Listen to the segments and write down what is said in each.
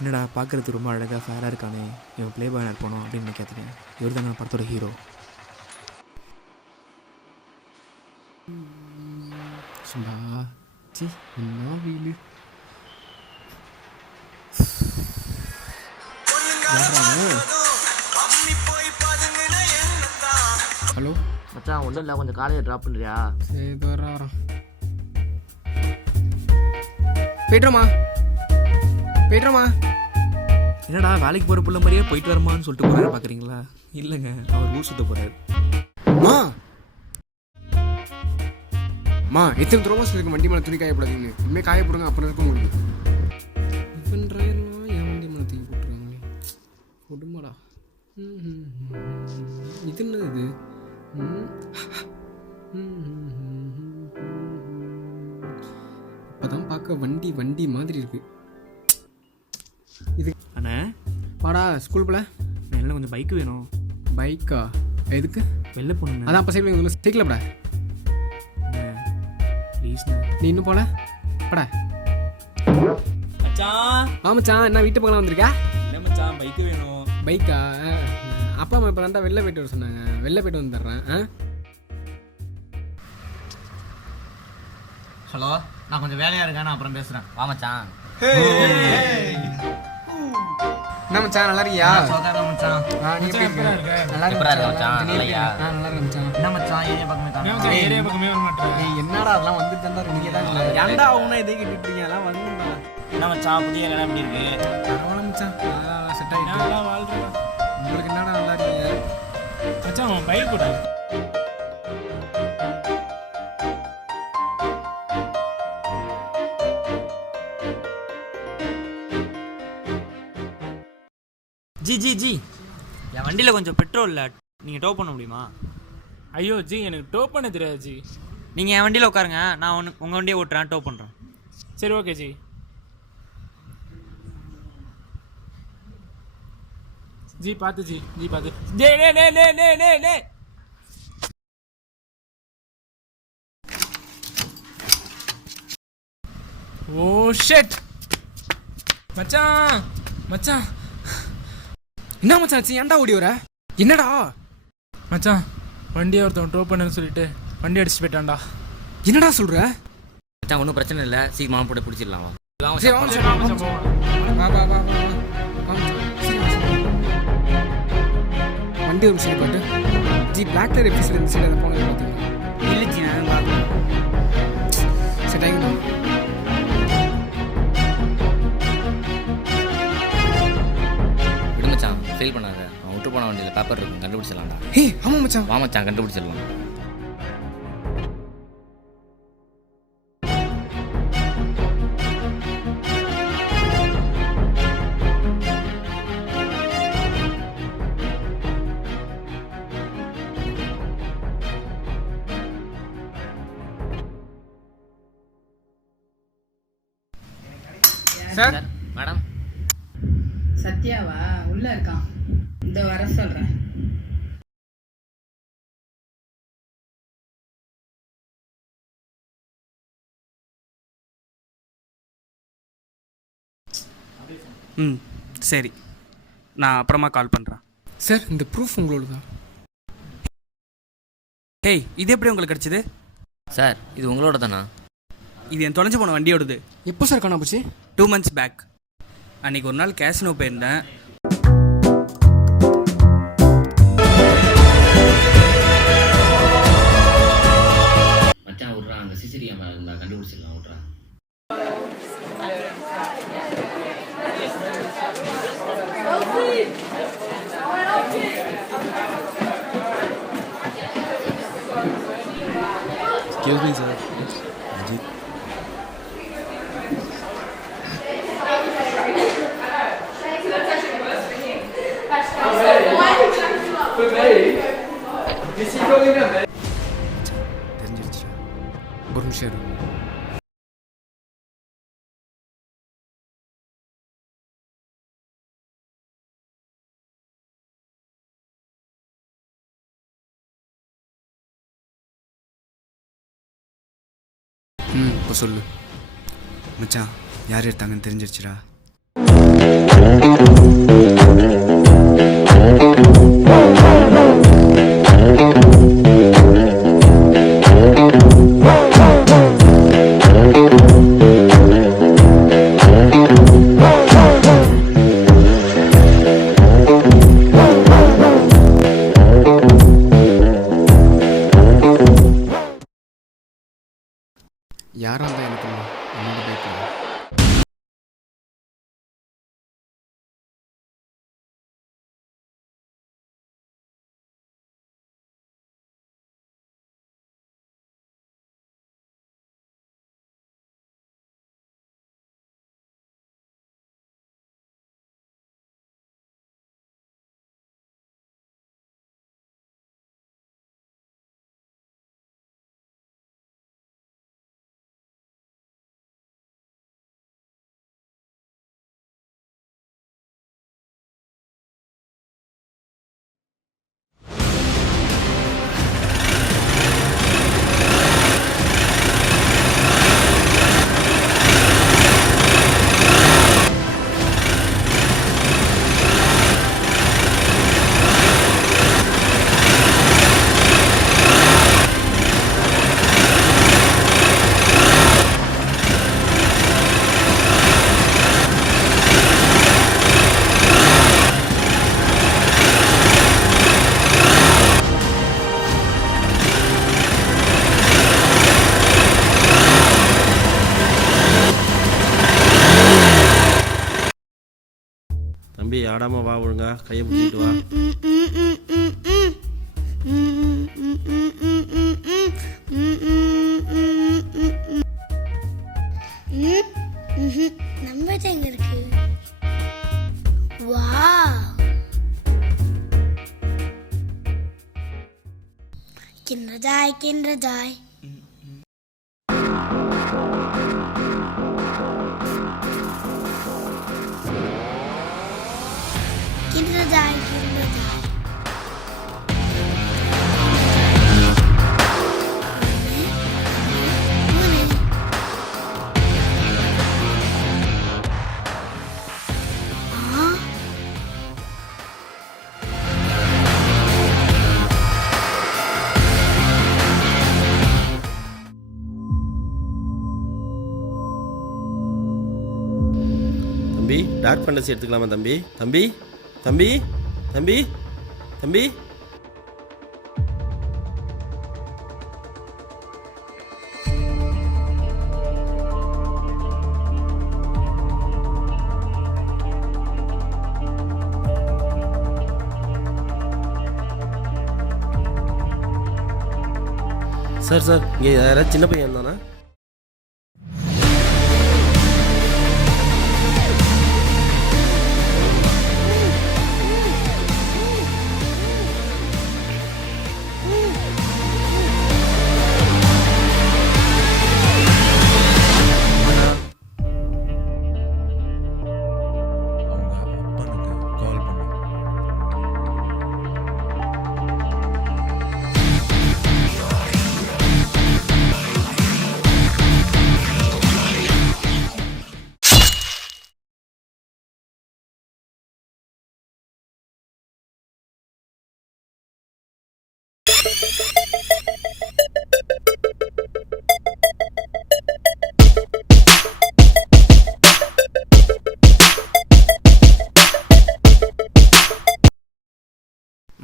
என்னடா பார்க்குறதுக்கு ரொம்ப அழகாக ஃபேராக இருக்கானே, இவன் ப்ளே பாயாக இருப்பானோ அப்படின்னு கேட்டுக்கேன். இவர் தாங்க படத்தோட ஹீரோ. சி என்ன வீடு ஹலோ மச்சான் ஒன்றும் இல்லை, கொஞ்சம் காலேஜ் ட்ராப் பண்ணுறியா? சரி வரோம். போய்ட்டுறோமா? என்னடா வேலைக்கு போகிற பிள்ளை மாதிரியே போயிட்டு வரமான்னு சொல்லிட்டு போகிறாரு பார்க்குறீங்களா? இல்லைங்க, அவர் ஊர் சுற்ற போகிறாரு. எத்தனை தூரமாக சொல்லியிருக்க வண்டி மேலே துணி காயப்படாதீங்கன்னு. இனிமேல் காய போடுங்க, அப்புறம் இருக்க முடியும். இவன் டிரைவர்லாம் என் வண்டி மேலே தூக்கி போட்டுருக்காங்களே, கொடுமாடா. இது என்னது இது? இப்போதான் பார்க்க வண்டி மாதிரி இருக்கு இது. அண்ணே வாடா ஸ்கூல் போல. என்ன கொஞ்சம் பைக்கு வேணும். பைக்கா? எதுக்கு? வெளில போகணும். அதான் அப்போ சைக்கிள் சைக்கிள் படா. ப்ளீஸ்ண்ணே. நீ இன்னும் போல படா. மச்சான் மச்சான் என்ன வீட்டு பக்கம் வந்திருக்கா? என்ன மச்சான் பைக்கு வேணும். பைக்கா? அப்பா அம்மா இப்போ தான்டா வெளில போய்ட்டு வர சொன்னாங்க. வெளில போய்ட்டு வந்துடுறேன். ஹலோ, நான் கொஞ்சம் வேலையாக இருக்கேன், நான் அப்புறம் பேசுகிறேன். வா மச்சான். என்ன மச்சான் நல்லா இருக்கியா? சோகாரம் மச்சான். நீ எப்படி இருக்க? நல்லா இருக்க மச்சான். இல்லையா? நல்லா இருக்க மச்சான். என்ன மச்சான் ஏரியா பக்கமே வர மாட்டேன். என்னடா அதெல்லாம் வந்துட்டு இருந்தா இங்கே தான் இல்லை. ஏன்டா அவனை இதே கிட்டிட்டு இருக்கீங்க? அதெல்லாம் வந்துடா. என்ன மச்சான் புதிய இடம் எப்படி இருக்கு? பரவாயில்ல மச்சான், செட் ஆகிட்டு நல்லா வாழ்றேன். உங்களுக்கு என்னடா நல்லா இருக்கீங்க மச்சான்? அவன் பைக் கூட ஜி என் வண்டியில் கொஞ்சம் பெட்ரோல் இல்லை, நீங்கள் டோ பண்ண முடியுமா? ஐயோ ஜி, எனக்கு டோ பண்ண தெரியாது ஜி. நீங்கள் என் வண்டியில் உட்காருங்க, நான் உங்கள் வண்டியை ஓட்டுறேன், டோ பண்ணுறேன். சரி ஓகே ஜி. ஜி பார்த்து ஜி பார்த்து. டே ஓ ஷிட். மச்சான் என்ன மச்சான் ஏன்டா ஓடி வர? என்னடா மச்சான், வண்டியை ஒருத்தவன் டோ பண்ணுன்னு சொல்லிட்டு வண்டி அடிச்சுட்டு போயிட்டான்டா. என்னடா சொல்ற? மச்சான் ஒன்றும் பிரச்சனை இல்லை, சீக்கிரமாக போட்டு பிடிச்சிடலாம். சரி வா மச்சான், வா. வண்டி ஒரு சைடு போட்டு ஜி பிளாக் கலர் எபிசோட் இந்த சைடு அதை போனது பார்த்தீங்களா? இல்லை ஜி, நான் பார்க்கணும். சரி தேங்க்யூ. விடு மச்சான், ஃபெயில் பண்ணாத. அவன் விட்டு போன வண்டியில் பேப்பர் இருக்கும், கண்டுபிடிச்சிடலாம்டா. ஆமாம் மச்சான். வா மச்சான், கண்டுபிடிச்சிடலாம். Sir madam. சத்யாவா? உள்ள இருக்கான், இந்த வர சொல்றேன். சரி, நான் அப்புறமா கால் பண்ணுறேன். சார் இந்த ப்ரூஃப் உங்களோட தான். ஹேய், இது எப்படி உங்களுக்கு கிடச்சிது? சார் இது உங்களோட தானா? இது என் தொலைஞ்சு போன வண்டியோடது. எப்போ சார் காணா போச்சு? 2 months பேக். அன்றைக்கி ஒரு நாள் கேசினோ போயிருந்தேன். மச்சான் விட்றா, அங்கே சிசிடி கேமரா இருந்தா கண்டுபிடிச்சிடலாம். விட்றா. Excuse me, sir. Ajit. தெரிஞ்சிருச்சு. ஒரு நிமிஷம் இரு. இப்போ சொல்லு மச்சான், யார் எடுத்தாங்கன்னு தெரிஞ்சிருச்சுடா. யாராக இருந்தால் எனக்கு இல்லை, என்னோட பைக்கில். தம்பி ஆடாமல் வா, ஒழுங்கா கையை பிடிச்சிட்டு வா. நம்பர் எங்க இருக்கு? Wow, Kinder Joy Kinder Joy. Kinder Joy Kinder Joy. தம்பி டார்க் ஃபேண்டசி எடுத்துக்கலாமா தம்பி? தம்பி தம்பி தம்பி தம்பி சார் சார் இங்கே யாராவது சின்ன பையன் இருந்தானா?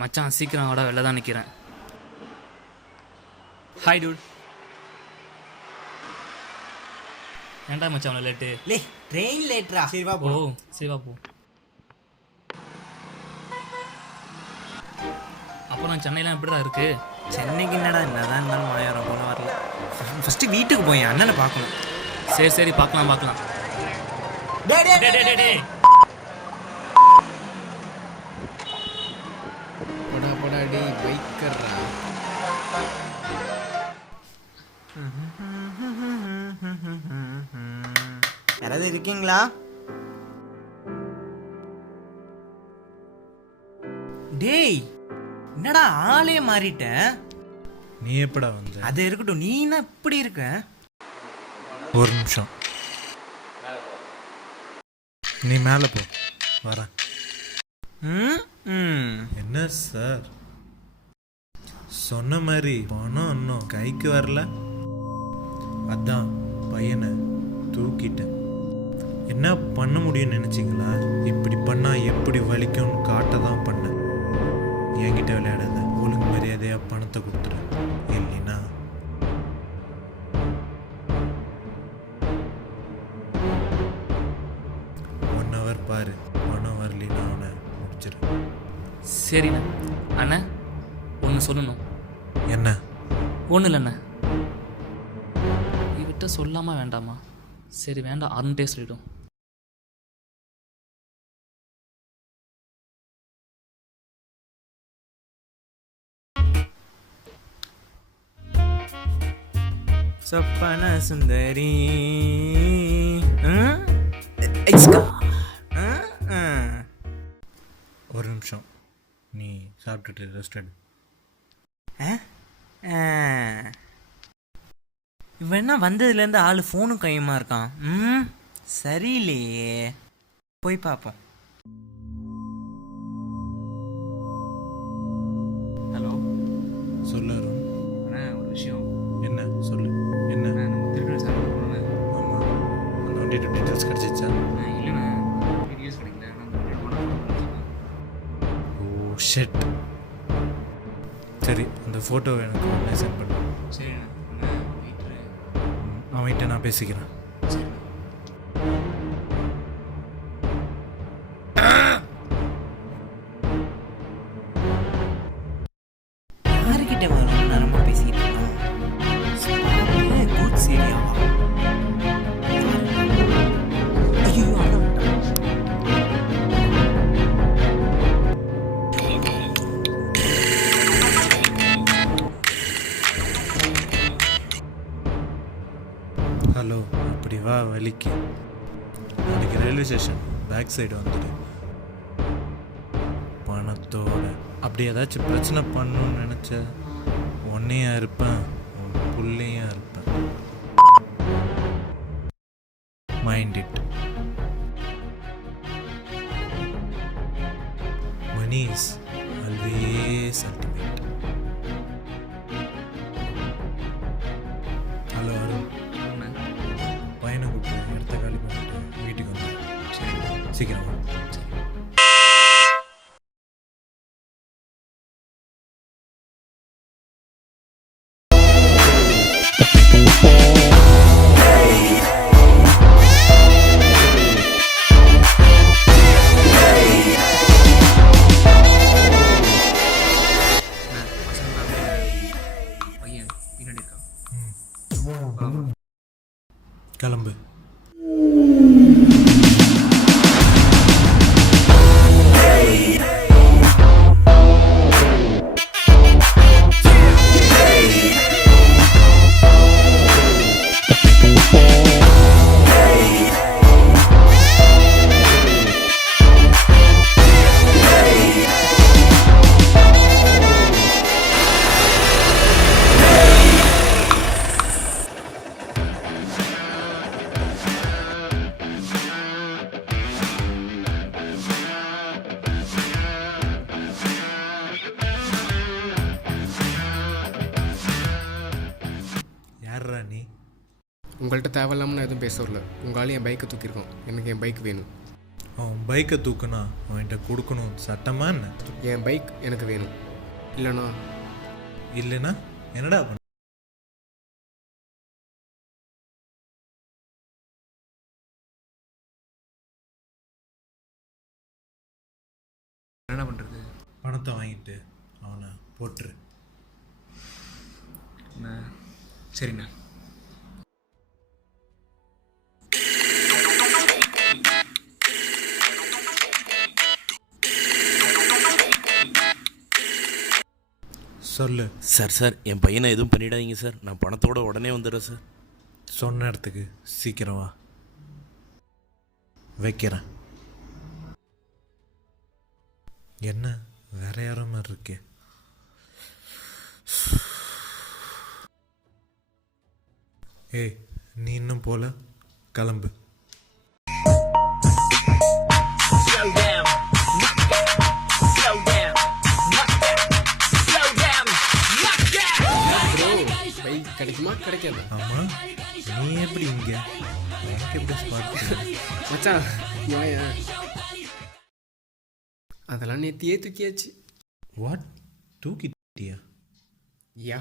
மச்சான் சீக்கிரம் வாடா, வெளில தான் நிற்கிறேன். Hi dude. ஏன்டா மச்சான் அவ்வளோ லேட்டு? லே ட்ரெயின் லேட்ரா. சரி வா ஓ சரி வா போ. அப்புறம் சென்னைலாம் எப்படிடா இருக்கு? சென்னைக்கு என்னடா என்னதான் இருந்தாலும் மலையாளம் போன வரல. ஃபர்ஸ்ட் வீட்டுக்கு போய் அண்ணனை பார்க்கணும். சரி சரி பார்க்கலாம் பார்க்கலாம். டேய் டேய் டேய் டேய் டேய் படா படா டேய் பைக்கர்ரா. யாராவது இருக்கீங்களா? டேய் என்னடா ஆளே மாறிட்ட? நீ எப்படா வந்த? அது இருக்கட்டும், நீ என்ன இப்படி இருக்க? ஒரு நிமிஷம், நீ மேலே போ, வரேன். ம் ம் என்ன சார் சொன்ன மாதிரி பணம் இன்னும் கைக்கு வரல, அதான் பையனை தூக்கிட்டேன். என்ன பண்ண முடியும்னு நினச்சிங்களா? இப்படி பண்ணால் எப்படி வலிக்கும்னு காட்ட தான் பண்ணேன். என்கிட்ட விளையாடாத, ஒழுங்கு மரியாதையாக பணத்தை கொடுத்துரு, இல்லைன்னா ஒன் ஹவர் பாரு, பணம் வரலின்னா அவனை முடிச்சிரு. சரிண்ணே. அண்ணா ஒன்று சொல்லணும். என்ன? ஒன்றும் இல்லைண்ணே. இவர்கிட்ட சொல்லாமல் வேண்டாமா? சரி வேண்டாம், அருண்கிட்டே சொல்லிடும். சொப்பன சுந்தரி ஒரு நிமிஷம், நீ சாப்பிட்டுட்டு ரெஸ்ட் எடு. இவன் என்ன வந்ததுலேருந்து ஆள் ஃபோனும் கையுமா இருக்கான். ம் சரியில்லையே, போய் பார்ப்போம். ஹலோ சொல்லு அருண். அண்ணா ஒரு விஷயம். என்ன சொல்லு. என்ன? நம்ம திருட்டு சார் போனேன். ஆமாம், அந்த வண்டியோட டீட்டெயில்ஸ் கிடச்சிச்சா? இல்லைண்ணா வீடியோஸ் கிடைக்கல. ஆனால் ஓ ஷெட். சரி, அந்த ஃபோட்டோவை எனக்கு உடனே சென்ட் பண்ணு. சரிண்ணா. அண்ணா வீட்டு அவன்கிட்ட நான் பேசிக்கிறேன். சரிண்ணா. யாருக்கிட்ட வரும் நம்ம பேசிக்கிட்டு இருக்கோம்? குட் சரியாவா? ஐயோ அதான் ஹலோ, அப்படி வா வலிக்கு. நாளைக்கு ரயில்வே ஸ்டேஷன் பேக் சைடு வந்துடு பணத்தோட. அப்படி ஏதாச்சும் பிரச்சனை பண்ணணும்னு நினச்ச உன்னையா இருப்பேன், உன் புள்ளையா இருப்பேன். Mind it. Money is always ultimate. Hello Arun, பையனை கூப்பிட்டு இடத்த காலி பண்ணிட்டு வீட்டுக்கு வந்து. சரி, சீக்கிரம் வா. பையன் பின்னாடி இருக்கான். கிளம்பு. யார்ரா நீ? உங்கள்கிட்ட தேவையில்லாமல் நான் எதுவும் பேச வரல. உங்களால் என் பைக்கை தூக்கியிருக்கோம். எனக்கு என் பைக் வேணும். அவன் பைக்கை தூக்குனா அவன்கிட்ட கொடுக்கணும் சட்டமா என்ன? என் பைக் எனக்கு வேணும். இல்லைண்ணா இல்லைன்னா என்னடா பண்ண? என்ன பண்ணுறது? பணத்தை வாங்கிட்டு அவனை போட்டுரு. அண்ணா சரிண்ணா. சொல்லு. சார் என் பையனை எதுவும் பண்ணிடாதீங்க சார். நான் பணத்தோட உடனே வந்துடுறேன் சார். சொன்ன இடத்துக்கு சீக்கிரம் வா. வைக்கிறேன். என்ன வேற யாரோ மாதிரி இருக்கே. ஏய், நீ இன்னும் போல, கிளம்பு. கிடைக்குமா கிடைக்காது ஆமாம், நீ எப்படி இங்கே? எனக்கு எப்படி ஸ்பாட்? மச்சான் ஏன் அதெல்லாம் நேத்தியே தூக்கியாச்சு. வாட்? தூக்கிட்டியா? யா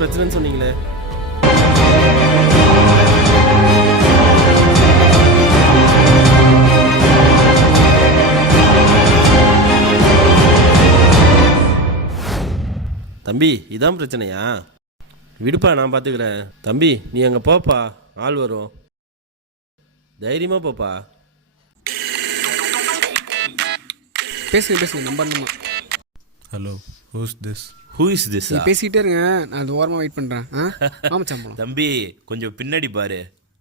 பிரச்சனைன்னு சொன்னீங்களே. தம்பி இதான் பிரச்சனையா? விடுப்பா, நான் பார்த்துக்கிறேன். தம்பி நீ அங்கே போப்பா, ஆள் வரும். தைரியமாக போப்பா. பேசுங்க நம்பர் நம்ம. Hello, who's this? Who is this? நீ பேசிக்கிட்டே இருங்க, நான் அது ஓரமாக வெயிட் பண்ணுறேன். ஆமாச்சான் போலாம். தம்பி கொஞ்சம் பின்னாடி பாரு.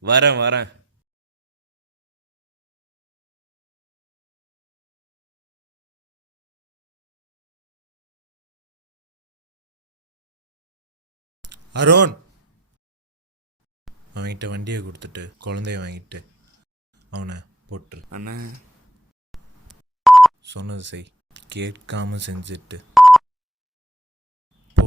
வரேன். அருண், அவன்கிட்ட வண்டியை கொடுத்துட்டு குழந்தைய வாங்கிட்டு அவனை போட்டுரு. அண்ணா சொன்னது செய், கேட்காம செஞ்சுட்டு போ.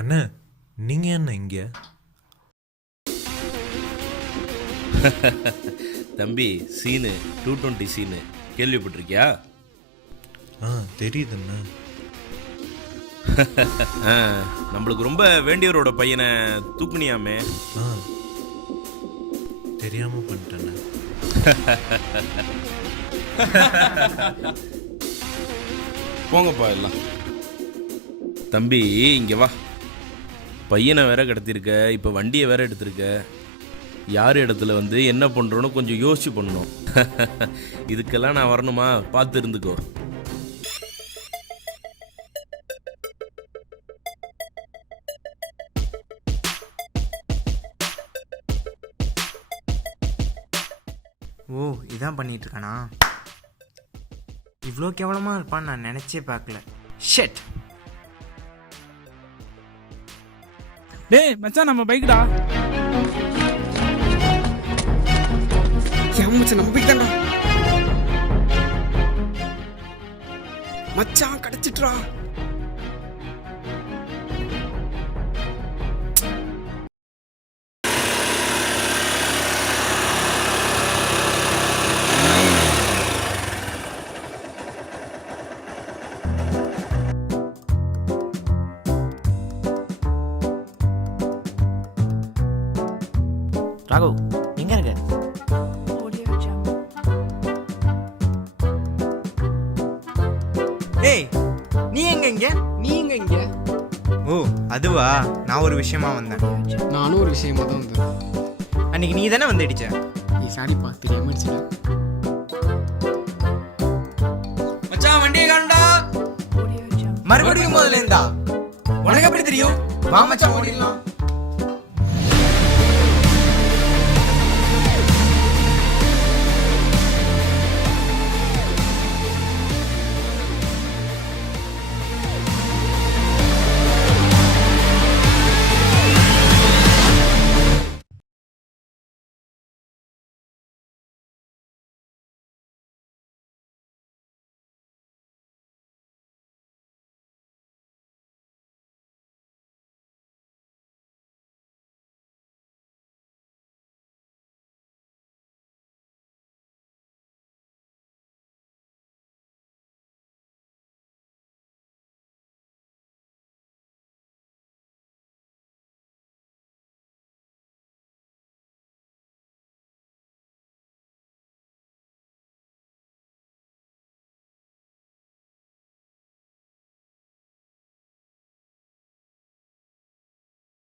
அண்ணா, நீங்க என்ன இங்க? தம்பி சீனு 220 சீனு கேள்விப்பட்டிருக்கியா? தெரியுதுண்ணா. நம்மளுக்கு ரொம்ப வேண்டியவரோட பையனை தூக்குனியாமே. தெரியாம பண்ணிட்டேண்ணா. போங்கப்பா எல்லாம். தம்பி இங்கே வா. பையனை வேற கடத்திருக்க, இப்போ வண்டியை வேற எடுத்திருக்க. யார் இடத்துல வந்து என்ன பண்ணுறோன்னு கொஞ்சம் யோசிச்சு பண்ணணும். இதுக்கெல்லாம் நான் வரணுமா? பார்த்து இருந்துக்கோ. ஓ, இதான் பண்ணிட்டு இருக்கானா? இவ்வளோ கேவலமாக இருப்பான்னு நான் நினச்சே பார்க்கல. ஷெட். டேய் மச்சான், நம்ம பைக்குடா. மச்சான் நம்ம பைக் தான்டா. மச்சான் கிடைச்சிட்றா. ராகவ், எங்க இருக்க? ஏய், நீ மச்சான் நான் ஒரு விஷயமா வந்தேன். நானும் ஒரு விஷயமா தான் வந்தேன். அன்னைக்கு நீ தானே வந்து அடிச்ச. நீ சாரிப்பா, தெரியாம அடிச்சிட்டேன். மச்சான் வண்டியை காண்டா. மறுபடியும் முதல்ல இருந்தா உனக்கு எப்படி தெரியும்? வா மச்சான் ஓடிடலாம்.